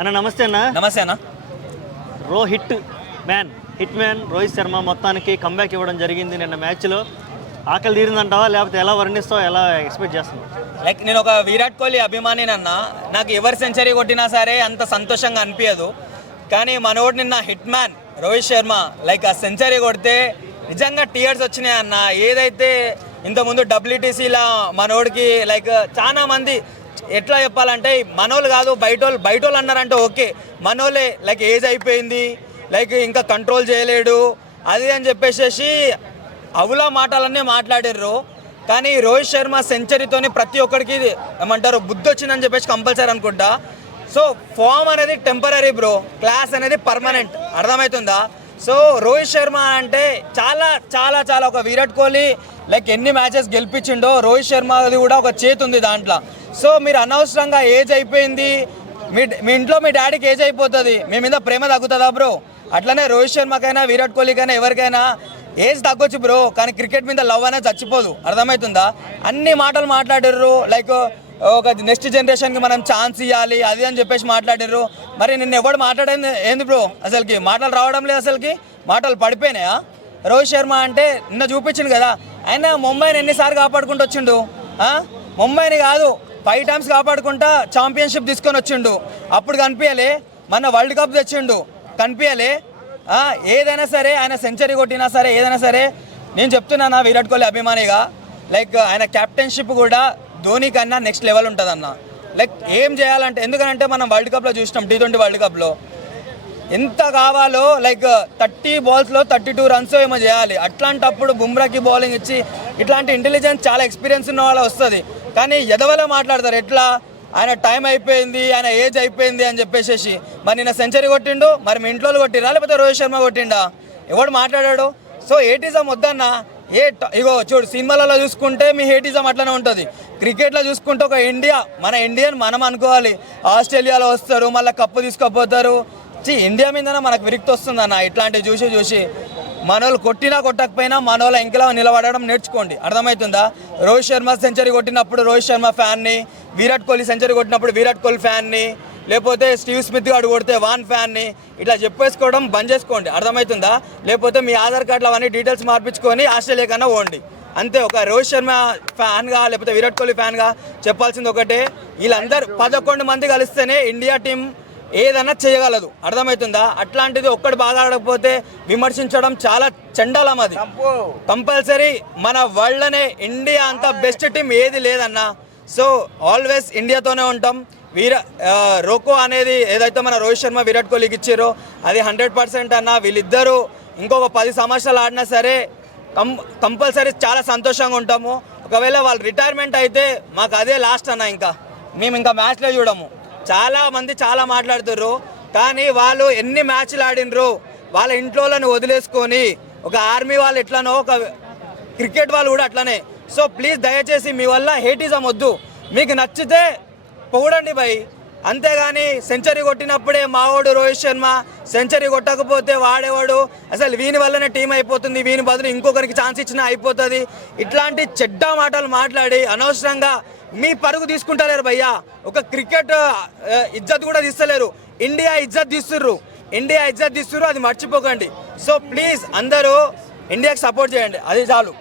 అన్న నమస్తే అన్న. నమస్తే అన్న. హిట్ మ్యాన్ రోహిత్ శర్మ మొత్తానికి కంబ్యాక్ ఇవ్వడం జరిగింది నిన్న మ్యాచ్లో. ఆకలి తీరిందంటావా, లేకపోతే ఎలా వర్ణిస్తావా, ఎలా ఎక్స్పెక్ట్ చేస్తున్నావు? లైక్ నేను ఒక విరాట్ కోహ్లీ అభిమానినన్నా, నాకు ఎవరు సెంచరీ కొట్టినా సరే అంత సంతోషంగా అనిపించదు. కానీ మనోడు నిన్న hit man Rohit Sharma like ఆ సెంచరీ కొడితే నిజంగా టీయర్స్ వచ్చినాయి అన్న. ఏదైతే ఇంతకుముందు WTCలో మనోడికి లైక్ చాలా మంది ఎట్లా చెప్పాలంటే మనోళ్ళు కాదు బయటోళ్ళు అన్నారంటే ఓకే, మనోళ్ళే లైక్ ఏజ్ అయిపోయింది, లైక్ ఇంకా కంట్రోల్ చేయలేడు అది అని చెప్పేసి అవులా మాటలన్నీ మాట్లాడారు. కానీ రోహిత్ శర్మ సెంచరీతోని ప్రతి ఒక్కరికి ఏమంటారు బుద్ధి వచ్చిందని చెప్పేసి కంపల్సరీ అనుకుంటా. సో ఫామ్ అనేది టెంపరీ బ్రో, క్లాస్ అనేది పర్మనెంట్, అర్థమవుతుందా? సో రోహిత్ శర్మ అంటే చాలా చాలా చాలా ఒక విరాట్ కోహ్లీ లైక్ ఎన్ని మ్యాచెస్ గెలిపించిండో రోహిత్ శర్మది కూడా ఒక చేతి ఉంది దాంట్లో. సో మీరు అనవసరంగా ఏజ్ అయిపోయింది, మీ ఇంట్లో మీ డాడీకి ఏజ్ అయిపోతుంది, మీ మీద ప్రేమ తగ్గుతుందా బ్రో? అట్లనే రోహిత్ శర్మకైనా విరాట్ కోహ్లీకైనా ఎవరికైనా ఏజ్ తగ్గొచ్చు బ్రో, కానీ క్రికెట్ మీద లవ్ అనేది చచ్చిపోదు, అర్థమవుతుందా? అన్ని మాటలు మాట్లాడారు, లైక్ ఒక నెక్స్ట్ జనరేషన్కి మనం ఛాన్స్ ఇవ్వాలి అది అని చెప్పేసి మాట్లాడారు. మరి నిన్న ఎవడు మాట్లాడేది ఏంది బ్రో? అసలుకి మాటలు రావడం లేదు, అసలుకి మాటలు పడిపోయినాయా? రోహిత్ శర్మ అంటే నిన్న చూపించింది కదా, ఆయన ముంబైని ఎన్నిసార్లు కాపాడుకుంటూ వచ్చిండు. ముంబైని కాదు 5 times కాపాడుకుంటా ఛాంపియన్షిప్ తీసుకొని వచ్చిండు. అప్పుడు కనిపించలే, మన వరల్డ్ కప్ తెచ్చిండు, కనిపించలే. ఏదైనా సరే ఆయన సెంచరీ కొట్టినా సరే ఏదైనా సరే నేను చెప్తున్నాను విరాట్ కోహ్లీ అభిమానిగా, లైక్ ఆయన కెప్టెన్షిప్ కూడా ధోని కన్నా నెక్స్ట్ లెవెల్ ఉంటుందన్న. లైక్ ఏం చేయాలంటే, ఎందుకంటే మనం వరల్డ్ కప్లో చూసినాం, T20 వరల్డ్ కప్లో ఎంత కావాలో లైక్ 30 balls 32 runs ఏమో చేయాలి. అట్లాంటప్పుడు బుమ్రాకి బౌలింగ్ ఇచ్చి ఇట్లాంటి ఇంటెలిజెన్స్ చాలా ఎక్స్పీరియన్స్ ఉన్న వాళ్ళు వస్తుంది. కానీ ఎదవలో మాట్లాడతారు, ఎట్లా ఆయన టైం అయిపోయింది, ఆయన ఏజ్ అయిపోయింది అని చెప్పేసి. మరి నిన్న సెంచరీ కొట్టిండు, మరి మీ ఇంట్లో కొట్టిరా లేకపోతే రోహిత్ శర్మ కొట్టిండా? ఎవడు మాట్లాడాడు? సో హేటిజం వద్దన్న. ఇగో చూడు, సినిమాలలో చూసుకుంటే మీ హేటిజం అట్లనే ఉంటుంది, క్రికెట్లో చూసుకుంటే ఒక మన ఇండియన్ మనం అనుకోవాలి. ఆస్ట్రేలియాలో వస్తారు, మళ్ళీ కప్పు తీసుకుపోతారు. ఇండియా మీదనే మనకు విరక్తి వస్తుందన్న ఇట్లాంటివి చూసి. మనోళ్ళు కొట్టినా కొట్టకపోయినా మనోళ్ళ ఇంకలా నిలబడడం నేర్చుకోండి, అర్థమవుతుందా? రోహిత్ శర్మ సెంచరీ కొట్టినప్పుడు రోహిత్ శర్మ ఫ్యాన్ని, విరాట్ కోహ్లీ సెంచరీ కొట్టినప్పుడు విరాట్ కోహ్లీ ఫ్యాన్ని, లేకపోతే స్టీవ్ స్మిత్ గారు కొడితే వాన్ ఫ్యాన్ని, ఇట్లా చెప్పేసుకోవడం బంద్ చేసుకోండి, అర్థమవుతుందా? లేకపోతే మీ ఆధార్ కార్డులో అవన్నీ డీటెయిల్స్ మార్పించుకొని ఆస్ట్రేలియా కన్నా పోండి, అంతే. ఒక రోహిత్ శర్మ ఫ్యాన్గా లేకపోతే విరాట్ కోహ్లీ ఫ్యాన్గా చెప్పాల్సింది ఒకటే, వీళ్ళందరూ 11 మంది కలిస్తేనే ఇండియా టీం ఏదన్నా చేయగలదు, అర్థమవుతుందా? అట్లాంటిది ఒక్కటి బాగా ఆడకపోతే విమర్శించడం చాలా చండాలం. అది కంపల్సరీ మన వరల్డ్లోనే ఇండియా అంత బెస్ట్ టీం ఏది లేదన్నా. సో ఆల్వేస్ ఇండియాతోనే ఉంటాం. రోకో అనేది ఏదైతే మన రోహిత్ శర్మ విరాట్ కోహ్లీకి ఇచ్చారో అది 100% అన్న. వీళ్ళిద్దరూ ఇంకొక 10 సంవత్సరాలు ఆడినా సరే కంపల్సరీ చాలా సంతోషంగా ఉంటాము. ఒకవేళ వాళ్ళు రిటైర్మెంట్ అయితే మాకు అదే లాస్ట్ అన్న, మేము ఇంకా మ్యాచ్లో చూడము. చాలా మంది చాలా మాట్లాడుతుర్రు, కానీ వాళ్ళు ఎన్ని మ్యాచ్లు ఆడినరు, వాళ్ళ ఇంట్లోని వదిలేసుకొని ఒక ఆర్మీ వాళ్ళు ఎట్లనో ఒక క్రికెట్ వాళ్ళు కూడా అట్లనే. సో ప్లీజ్ దయచేసి మీ వల్ల హేటిజం వద్దు, మీకు నచ్చితే పొగడండి భయ్, అంతేగాని సెంచరీ కొట్టినప్పుడే మావాడు రోహిత్ శర్మ, సెంచరీ కొట్టకపోతే వాడేవాడు, అసలు వీని వల్లనే టీం అయిపోతుంది, వీని బదులు ఇంకొకరికి ఛాన్స్ ఇచ్చినా అయిపోతుంది, ఇట్లాంటి చెడ్డ మాటలు మాట్లాడి అనవసరంగా మీ పరుగు తీసుకుంటలేరు భయ్యా. ఒక క్రికెట్ ఇజ్జత్ కూడా తీస్తలేరు, ఇండియా ఇజ్జత్ తీస్తుర్రు, అది మర్చిపోకండి. సో ప్లీజ్ అందరూ ఇండియాకి సపోర్ట్ చేయండి, అది చాలు.